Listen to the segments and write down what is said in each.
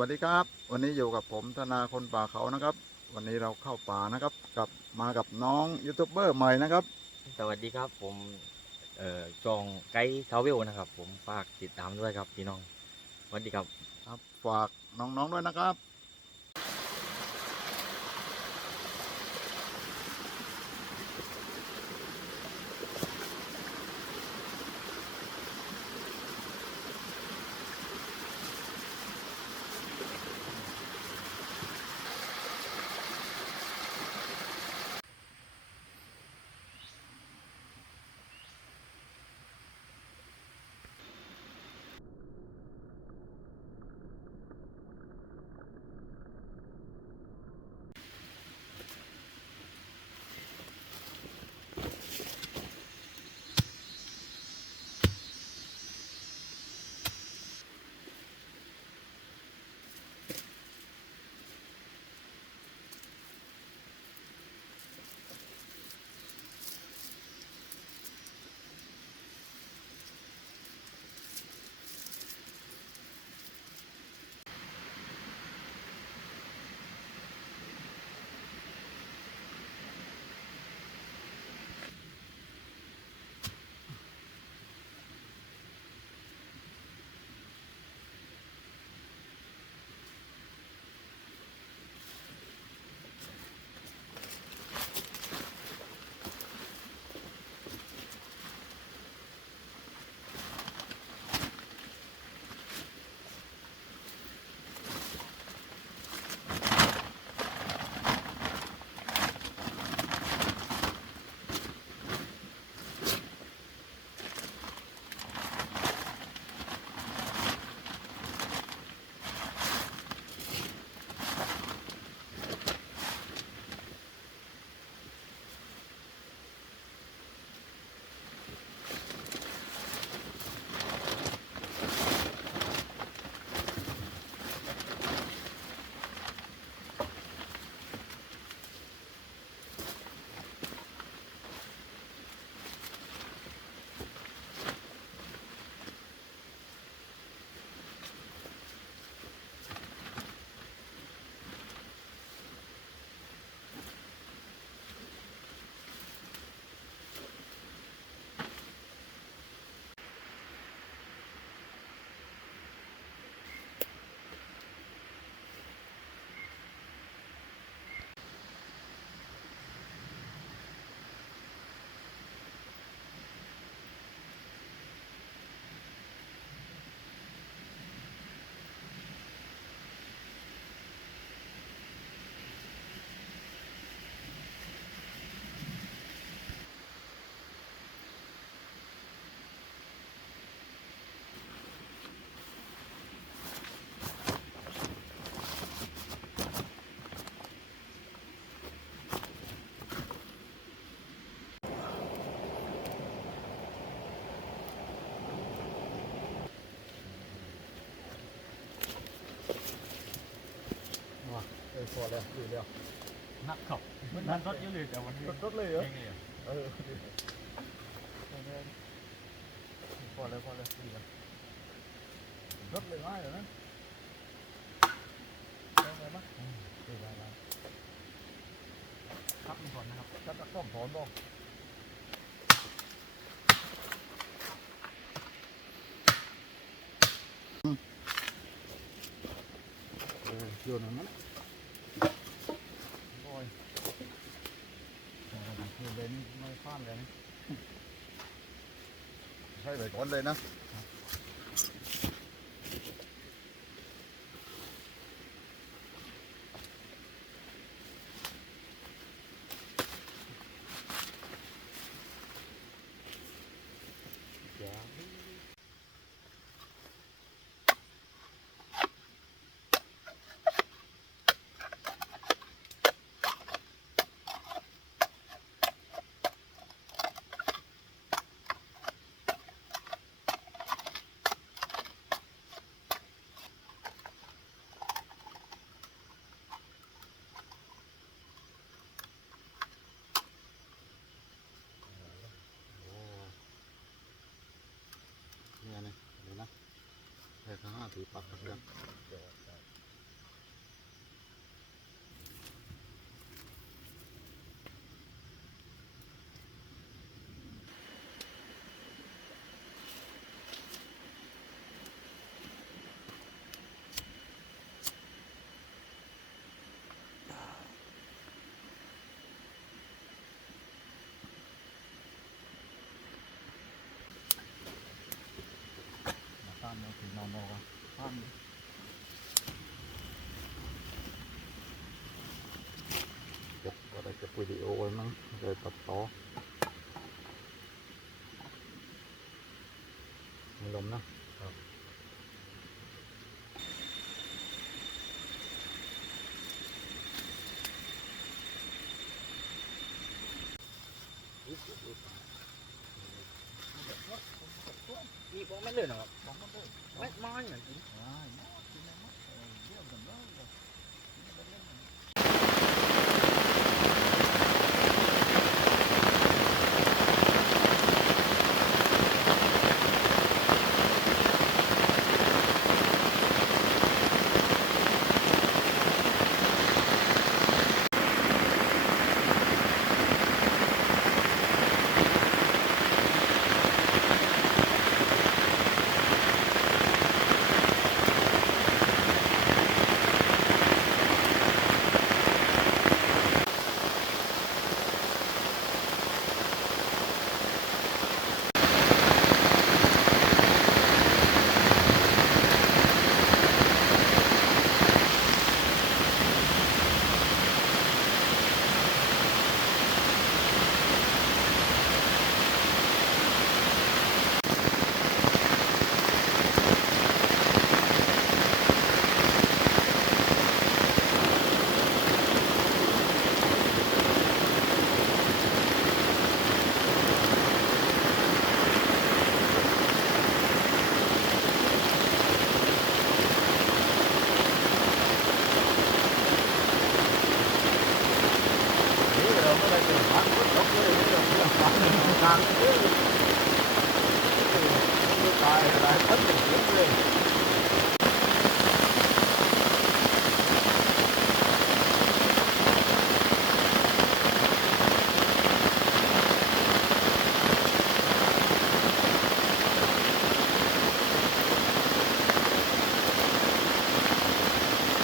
วัสดีครับวันนี้อยู่กับผมธนาคนป่าเขานะครับวันนี้เราเข้าป่านะครับมากับน้องยูทูบเบอร์ใหม่นะครับสวัสดีครับผมจองไกด์ทราเวลนะครับผมฝากติดตามด้วยครับพี่น้องสวัสดีครับครับฝากน้องๆด้วยนะครับพอแล้วดูแล้วนักขับมันรถเยอะเลยแต่วันนี้รถเลยเหรอเองพอแล้วดีแล้วรถเลยง่ายเหรอนะได้ไหมได้ครับก่อนนะครับถ้าจะต้องถอนบอกโยนอย่างนั้นโอ้ยเลยนี่ไม่พลาดเลยนะใช่ไปก่อนเลยนะเนี่ยนะเดี๋ยวนะแค่ข้างหน้าถือปักกัน นอนบอกว่าท่านเก็บอะไรเก็บวิดีโอไว้มั้งเลยตัดต่อมีลมนะมีพวกไม่เลยนะครับไม่มาอย่างนี้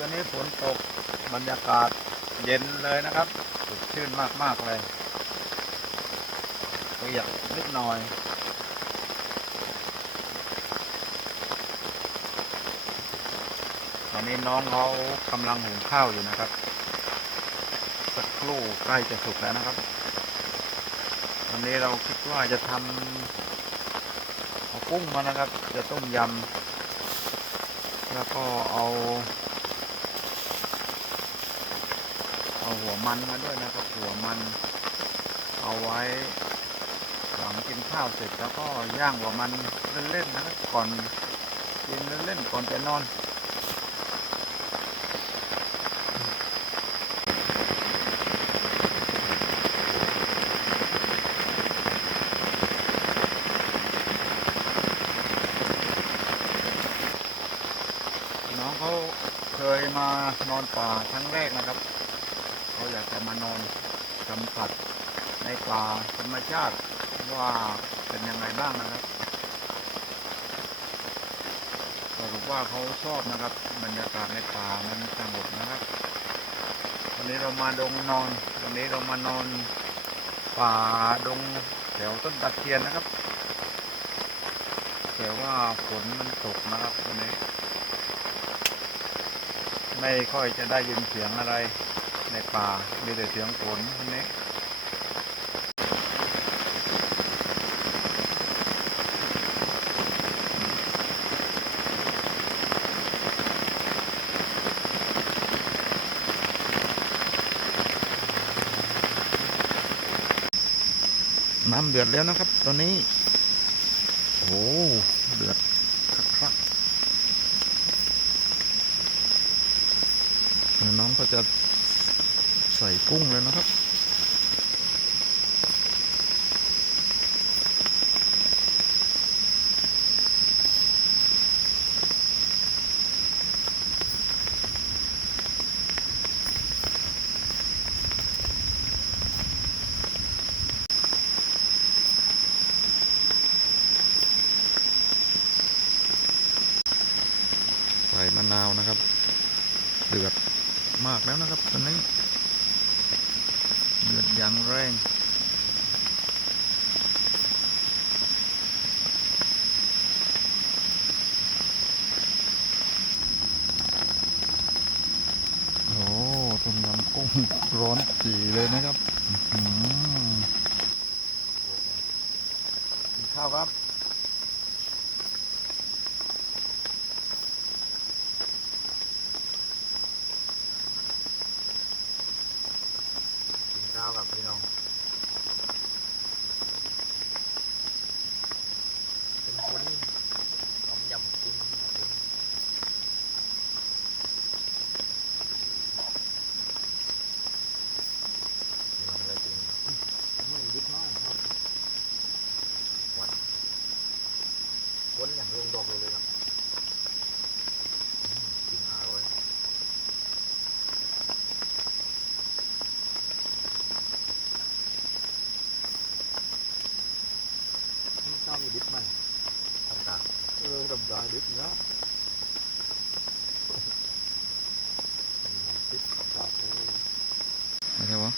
วันนี้ฝนตกบรรยากาศเย็นเลยนะครับสดชื่นมากๆเลยเปียกนิดหน่อยตอนนี้น้องเขากำลังหุงข้าวอยู่นะครับสักครู่ใกล้จะสุกแล้วนะครับวันนี้เราคิดว่าจะทำเอากุ้งมานะครับจะต้มยำแล้วก็เอาหัวมันมาด้วยนะครับหัวมันเอาไว้หลังกินข้าวเสร็จแล้วก็ย่างหัวมันเล่นๆนะครับก่อนกินเล่นๆก่อนจะนอนน้องเขาเคยมานอนป่าครั้งแรกนะครับเขาอยากจะมานอนสัมผัสในป่าธรรมชาติว่าเป็นยังไงบ้างนะครับสรุปว่าเขาชอบนะครับบรรยากาศในป่ามันสงบนะครับวันนี้เรามาดงนอนวันนี้เรามานอนป่าดงแถวต้นตะเคียนนะครับแต่ว่าฝนมันตกนะครับวันนี้ไม่ค่อยจะได้ยินเสียงอะไรในป่ามีแต่เสียงฝนวันนี้น้ำเดือดแล้วนะครับตอนนี้โอ้เดือดคักๆน้องก็จะใส่กุ้งเลยนะครับ ใส่มะนาวนะครับเดือดมากแล้วนะครับตอนนี้เดือดอย่างแรง ร้อนจีเลยนะครับอื้อหือกินข้าวครับ กินข้าวกับพี่น้องเป็นคนต้มยำกุ้งครับผมลองเลยจริงไม่ยึดน้อยครับวันคนอย่างลงดอกเลยครับกินอร่อยข้าวมีดิบไหมต่างๆต่างๆดิบเนาะดิบต่างๆ ไม่ใช่วะ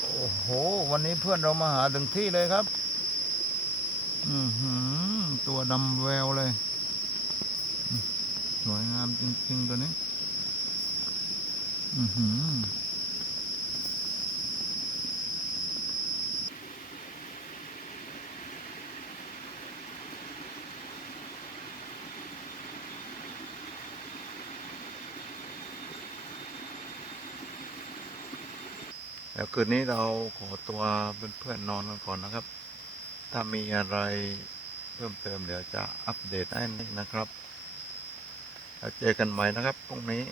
โอ้โห วันนี้เพื่อนเรามาหาถึงที่เลยครับ ตัวดำแววเลยสวยงามจริงๆตัวนี้แล้วคืนนี้เราขอตัวเพื่อนๆนอนกันก่อนนะครับ ถ้ามีอะไรเพิ่มเติมเดี๋ยวจะอัปเดตให้นะครับแล้วเจอกันใหม่นะครับพรุ่งนี้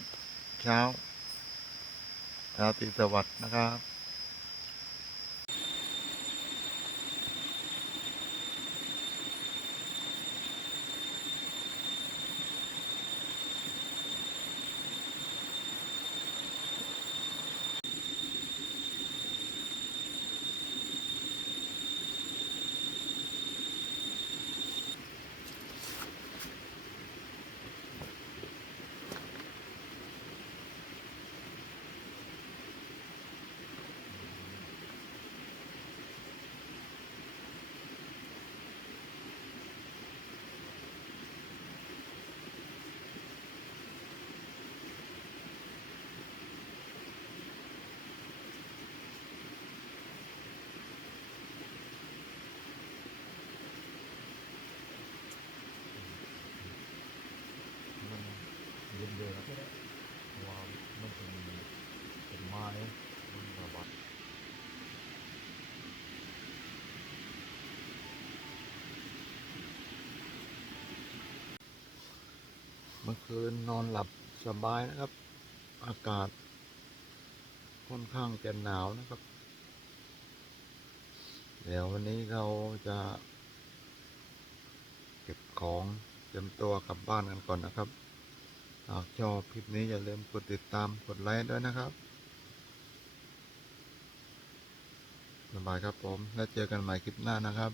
เช้าราตรีสวัสดิ์นะครับ เย็นเลยครับว่ามันเป็นไม้มันระบาด เมื่อคืนนอนหลับสบายนะครับ อากาศค่อนข้างจะหนาวนะครับ เดี๋ยววันนี้เราจะเก็บของเตรียมตัวกลับบ้านกันก่อนนะครับหากชอบคลิปนี้อย่าลืมกดติดตามกดไลค์ด้วยนะครับสบายครับผมแล้วเจอกันใหม่คลิปหน้านะครับ